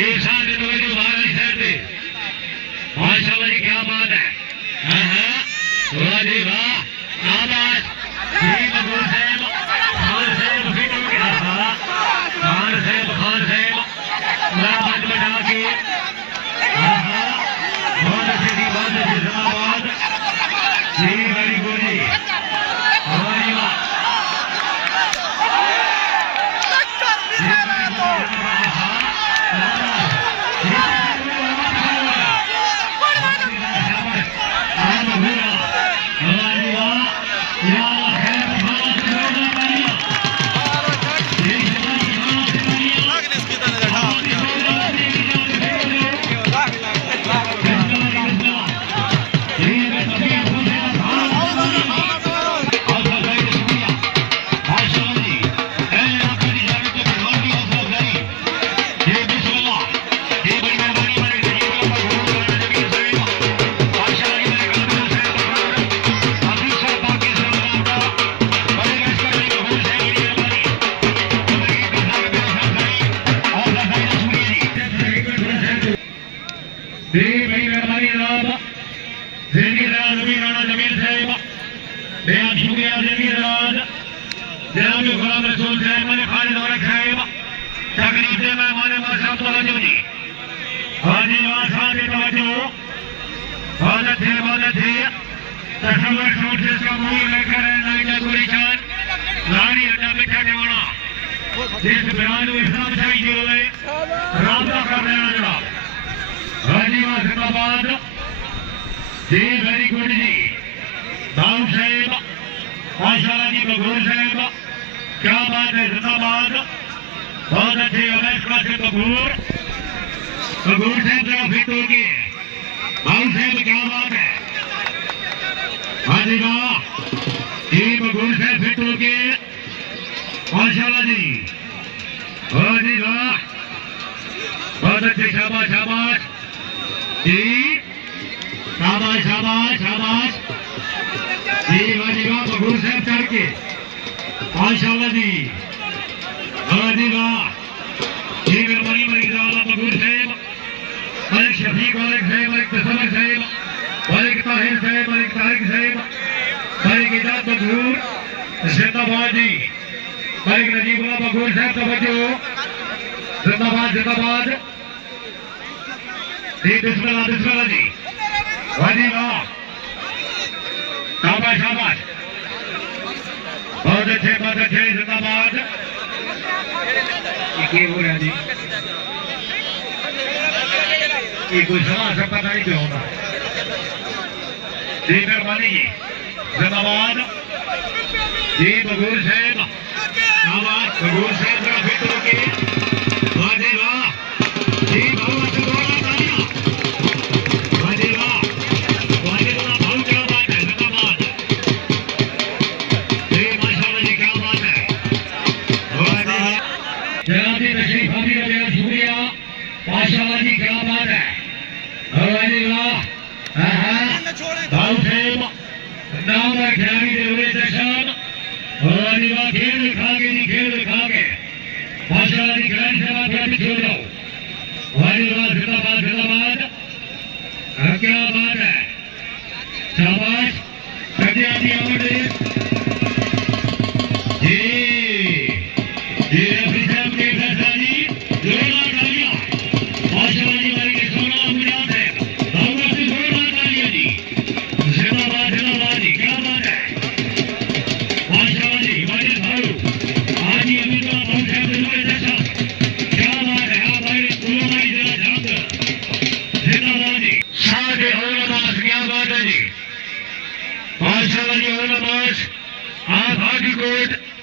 एक साथ तो जो बाहर वाली साइड पे माशाल्लाह जी क्या बात है। वाह जी वाह आवाज जी मकबूल साहब खान साहब फिट हो गया खान साहब मेरा हाथ बढ़ा के बहुत अच्छी थी बहुत अच्छी धन्यवाद जी वेरी गुड जी हमारी वाह जिंदाबाद जी वेरी गुड जी दाऊद साहब माशाल्लाह जी मकबूल साहब क्या बात है जिंदाबाद बहुत अच्छे अवैध से मकबूल साहब जरा फिट हो गए दाऊद साहब क्या बात है। हाँ जी वाह जी मकबूल साहब फिट हो गए माशाल्लाह जी हाँ जी वाह बहुत अच्छे शाबाश शाबाश जी शाबाश शाबाश शाबाश जी वाह मकबूल साहब चढ़ के माशाल्लाह जी वाह जी वाह जी मेहरबानी मलिक मकबूल साहब मलिक शफीक मलिक साहब मलिक तसम्मुर साहब मलिक ताहिर साहब मलिक तारिक साहब मलिक इजाद मकबूल जिंदाबाद जी मलिक नजीबुल्लाह मकबूल साहब तवज्जो जिंदाबाद जिंदाबाद जी बिस्मिल्लाह जी वाह जी वाह शाबाश शाबाश बहुत अच्छे जिंदाबाद ये हो रहा जी ये कोई सवाल सब पता नहीं क्यों होता जी मेहरबानी जी जिंदाबाद जी मकबूल साहब शाबाश मकबूल साहब जरा फिट होके वाह जी वाह जी बहुत क्या बात है शाबाश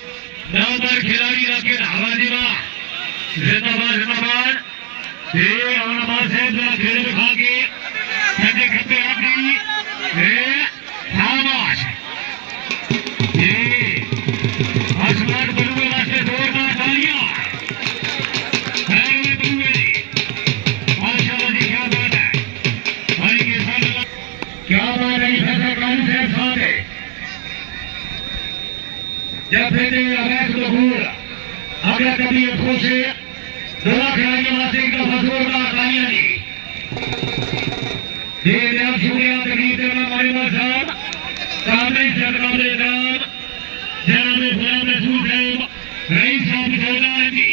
खिलाड़ी राकेश हवाजीवा जिंदाबाद जिंदाबाद खेल दिखा के ठंडे खट्टे अपनी शाबाश आसमान बलुए वास्ते जोरदार तालियां माशाल्लाह जी क्या बात है भाई के साथ क्या बात है फैसला कानून से साथ है जब अवैध अगर कभी खोसे दोनों खिलाड़ियों में से एक दफा जोरदार तालियां जी। शुक्रिया तकलीफ हमारे साहब कांग्रेस कांग्रेस जनाब गुलाम रसूल साहब रईस साहब छोड़ा है जी।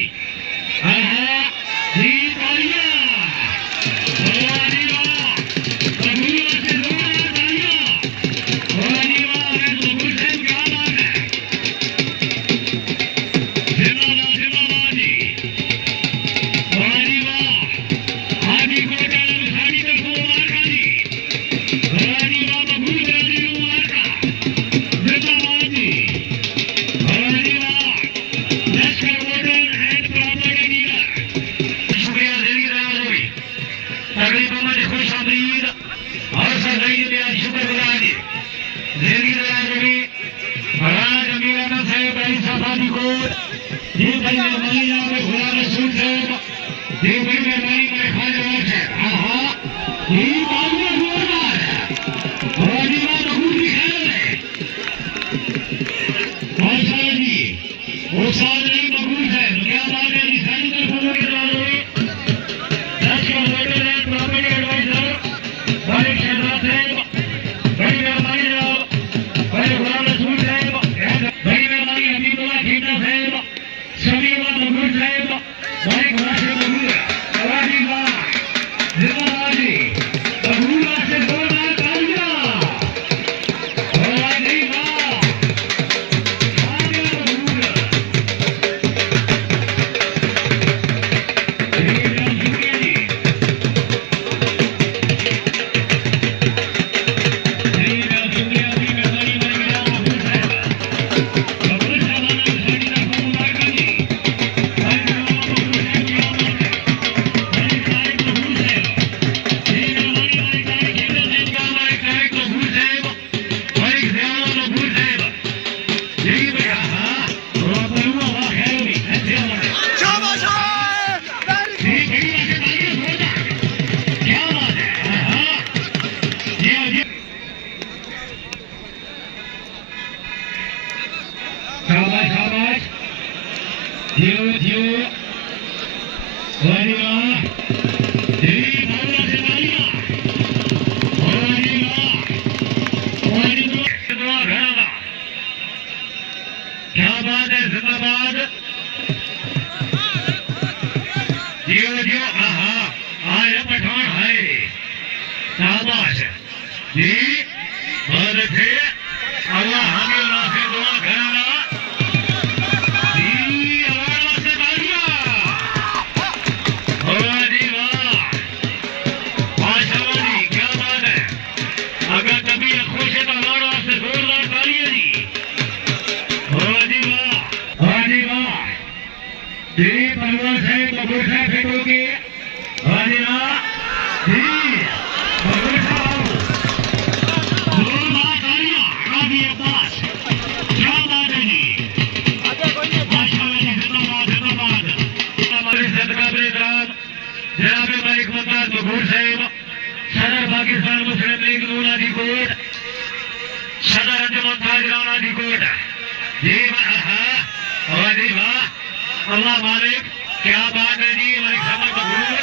अल्लाह मालिक क्या बात है जी। हमारी खबर मकबूल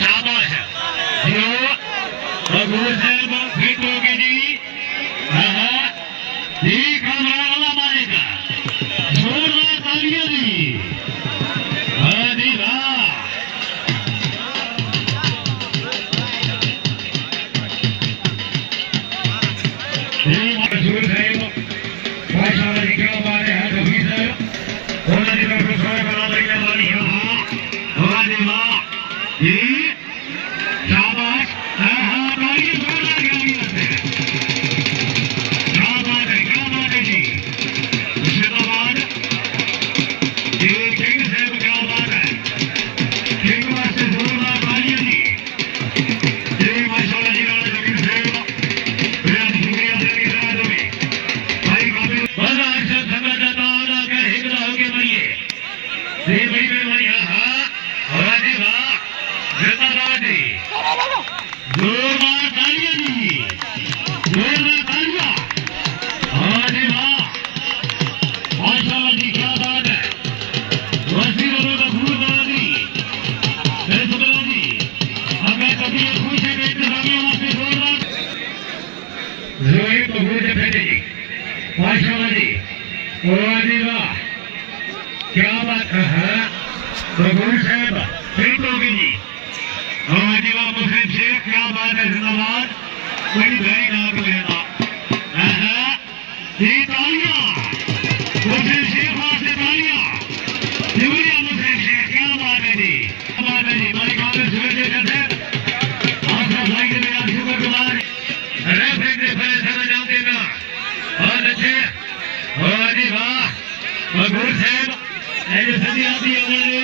शाबाश जो मकबूल साहब फिट हो गए जी। जी कमरा अल्लाह मालिक जोरदार तालियां जी। हाँ जी वाह मकबूल साहब माशाअल्लाह जी क्या बात है। हफीज साहब बगोल साहब फिट हो गई जी। आजीवा मुस्लिम शेख क्या बात है, जिंदाबाद। बड़ी बड़ी नाक लेना ये तालियां मुस्लिम शेख वास्ते, तालियां यूरिया मुस्लिम शेख, क्या बात है जी, क्या बात है जी। हमारी कांग्रेस सुरेश है आप सब भाई के मेरा शुक्रगुजार। रेफरी ने फैसला अंजाम देना बहुत अच्छे। वाह जी वाह, बगोल साहब ऐसे सदी आती है उन्होंने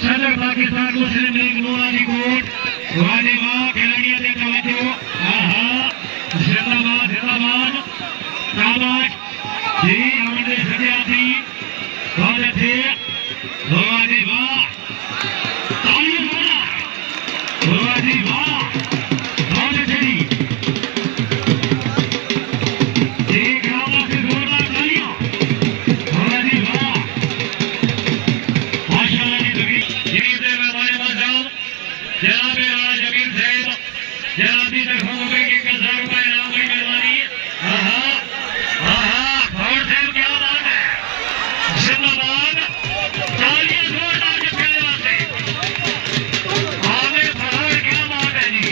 सदर पाकिस्तान मुस्लिम लीग नूरानी कोट खिलाड़ियों ने तवज्जो जिंदाबाद जिंदाबाद शाबाश जी हमारे सजाती बहुत अच्छे वाह जी वाह तालियां मारा वाह जी वाह बहुत अच्छे जी ग्रामा से जोरदार तालियां वाह जी वाह माशाल्लाह जी जमीर से हमारे मौजूद जनाब राणा जमीर साहब जनाबी तरफों रुपए के 1000 रुपए इनाम की मेहरबानी। और साहब क्या बात है, जिंदाबाद तालियां जोरदार जपने वास्ते आमिर फरार, क्या बात है जी,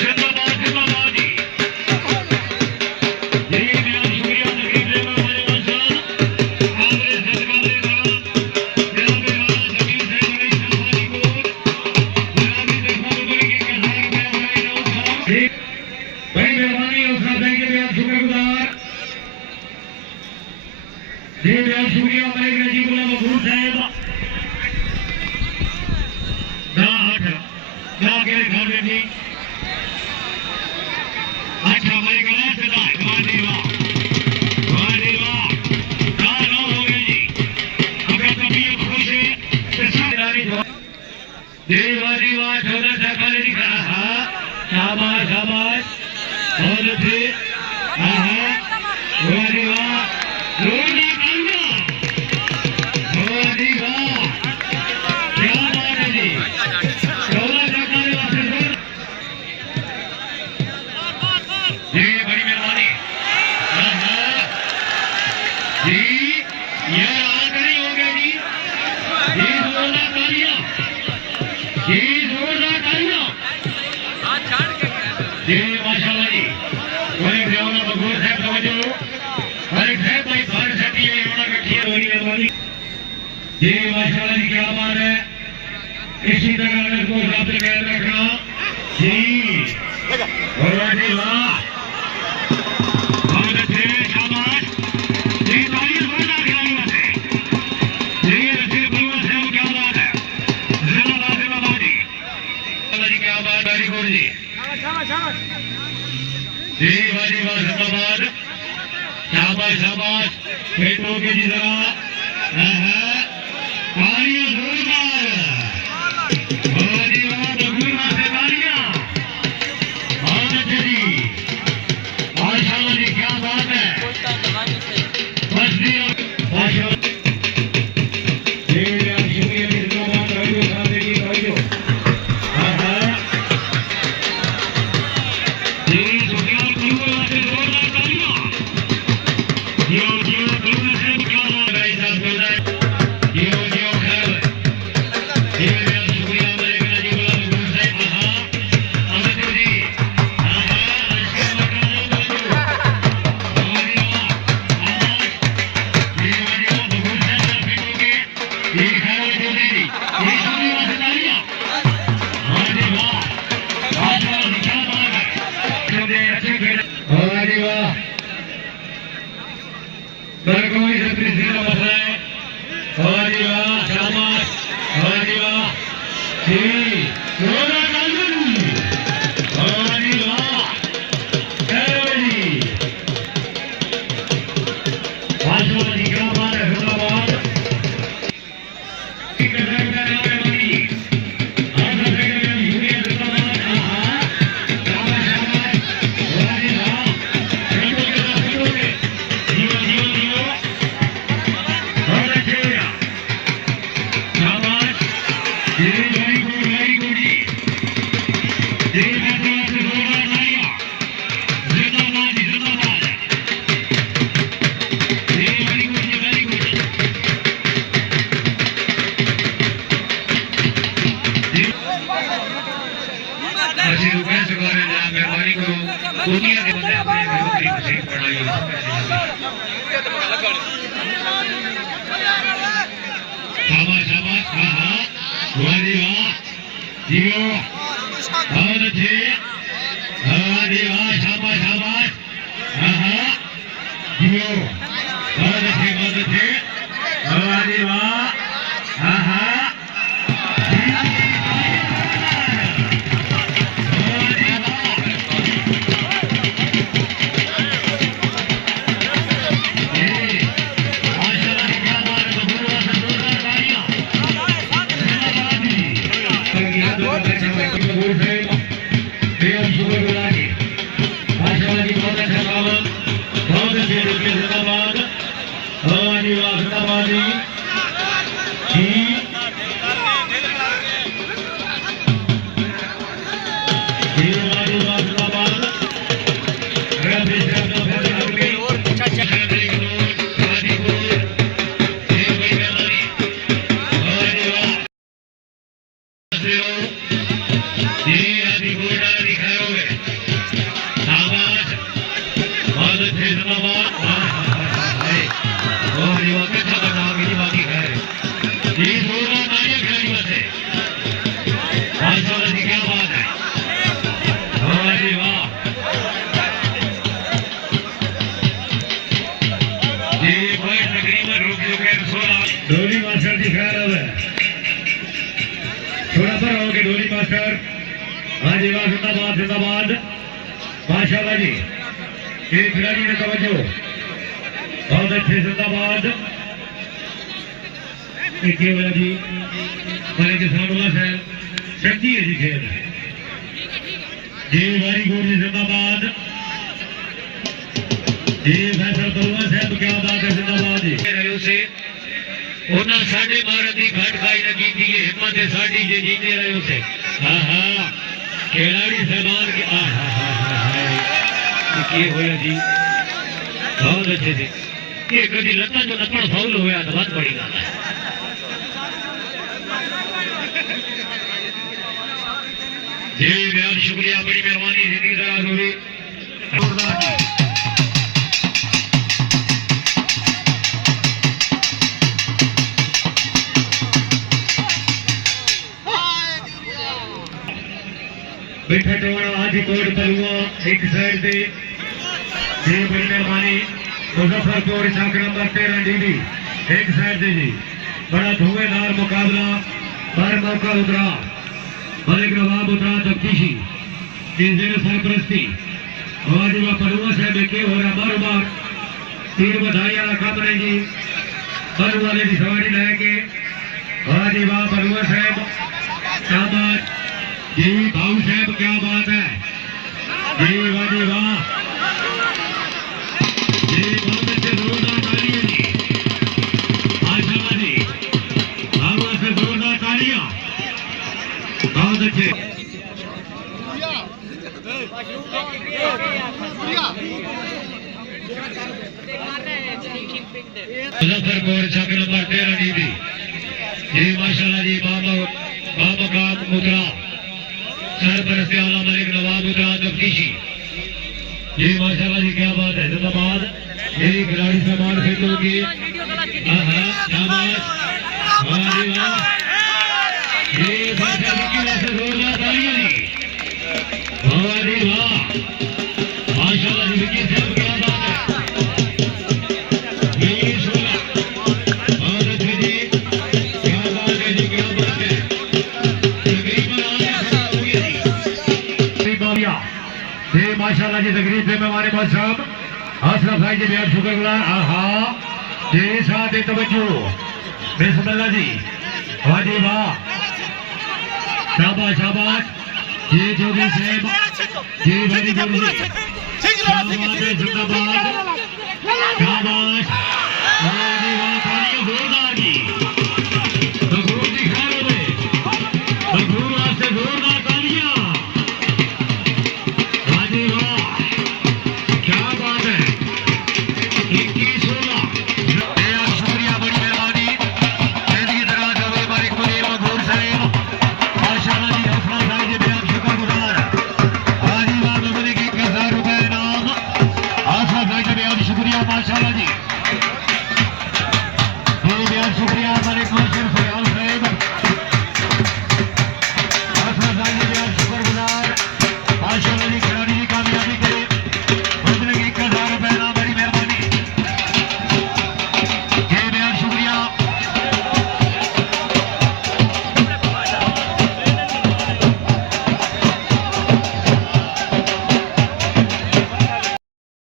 जिंदाबाद जिंदाबाद जी। यही मेरा शुक्रिया तकरीब से हमारे मौजूद कांग्रेस सदका देगा जनाब राणा जमीर साहब की शाबाशी को जनाबी तरफों रुपए के 1000 रुपए बड़ी मेहरबानी उसका बैंक के बेहद शुक्रगुजार जी, बेहद शुक्रिया मलिक नजीबुल्लाह मकबूल साहब के घर में भी अच्छा मलिक से वाह जी वाह वाह जी वाह हो गए जी। अगर तबीयत खुश है तो सारी जी वाह 14 से खाली दिखा शाबाश शाबाश बहुत अच्छे वाह जी वाह जोरदार तालियां वाह जी वाह क्या बात है जी। 14 से खाली वास्ते जोर जी बड़ी मेहरबानी जी यार आगे नहीं हो गया जी जोरदार तालियां जी जोरदार तालियां जी माशाल्लाह जी। मलिक देवना मकबूल साहब तवज्जो मलिक साहब भाई बाहर सटी है होना कठी है वही मेहरबानी जी माशाल्लाह जी क्या बात है। इसी तरह को साथ में रखना जी वाह जी वाह बहुत अच्छे शाबाश जी तालियां जोरदार खिलाड़ियों से जी रसीद बलवा साहब क्या बात है, जिंदाबाद जिंदाबाद जी। अल्लाह जी क्या बात, वेरी गुड जी जी वाह जिंदाबाद शाबाश शाबाश फिट हो के जी जरा तालियां जोरदार। वाह जी वाह, बगूला से तालियां। बहुत अच्छे जी, माशाल्लाह जी, क्या बात है। बस जी माशाल्लाह। माशाल्लाह जी, ये खिलाड़ी ने तवज्जो, बहुत अच्छे जिंदाबाद। केवल जी हमारे किसान साहब शक्ति है जी खेल जी वेरी गुड जी जिंदाबाद जी फैसल बलवा साहब क्या बात है जिंदाबाद जी रहे से ਉਹਨਾਂ ਸਾਡੇ ਮਾਰਨ ਦੀ ਘਟ ਖਾਈ ਨਾ ਕੀਤੀ ਹੈ ਹਿੰਮਤ ਹੈ ਸਾਡੀ ਜੇ ਜੀਤੇ ਰਹੇ ਉਸੇ ਹਾਂ ਹਾਂ खिलाड़ी सलमान के ये होया जी बहुत अच्छे से ये कभी लगता जो नपड़ फाउल होया तो बहुत बड़ी बात है जी बेहद शुक्रिया बड़ी मेहरबानी जिंदगी दराज होगी बैठा टोड़ा आज कोट बलुआ एक साइड से जी बड़ी मेहरबानी मुजफ्फरपुर शाख नंबर 13 डीडी एक साइड से जी बड़ा धुएंधार मुकाबला पर मौका उतरा मलिक नवाब उतरा तफ्तीशी जिस सरपरस्ती और वह बलुआ साहब के हो रहा बार बार तीन बधाई वाला काम रहे जी बल वाले की सवारी लैके वाह जी वाह बलुआ साहब शाबाश जी भाऊ साहब क्या बात है जी वाह जी वाह जी बहुत अच्छे जोरदार तालियां जी माशाल्लाह जी भाऊ से जोरदार तालियां बहुत अच्छे मुजफ्फरपुर चक नंबर 13 डीबी जी माशाल्लाह जी बामकाम मुद्रा सरपरस्ती आला मलिक नवाब मुद्रा तफ्तीशी जी माशाल्लाह जी क्या बात है जिंदाबाद यही खिलाड़ी सम्मान खेतों की शाबाश वाह जी वाह जी माशाल्लाह की वजह से जोरदार तालियां जी वाह जी वाह माशाल्लाह जी विकी साहब क्या बात है माशाल्लाह जी तकरीब में हमारे पास साहब असरफ भाई जी बेहद शुक्रगुजार हाँ जी साथ तवज्जो बिस्मिल्लाह जी वाह जी वाह शाबाश शाबाश जी जोगी साहब जी वेरी गुड जी शाबाश जिंदाबाद शाबाश वाह जी वाह तालियां जोरदार जी बगूर की खैर हो बगूर वास्ते जोरदार तालियां माशाल्लाह जी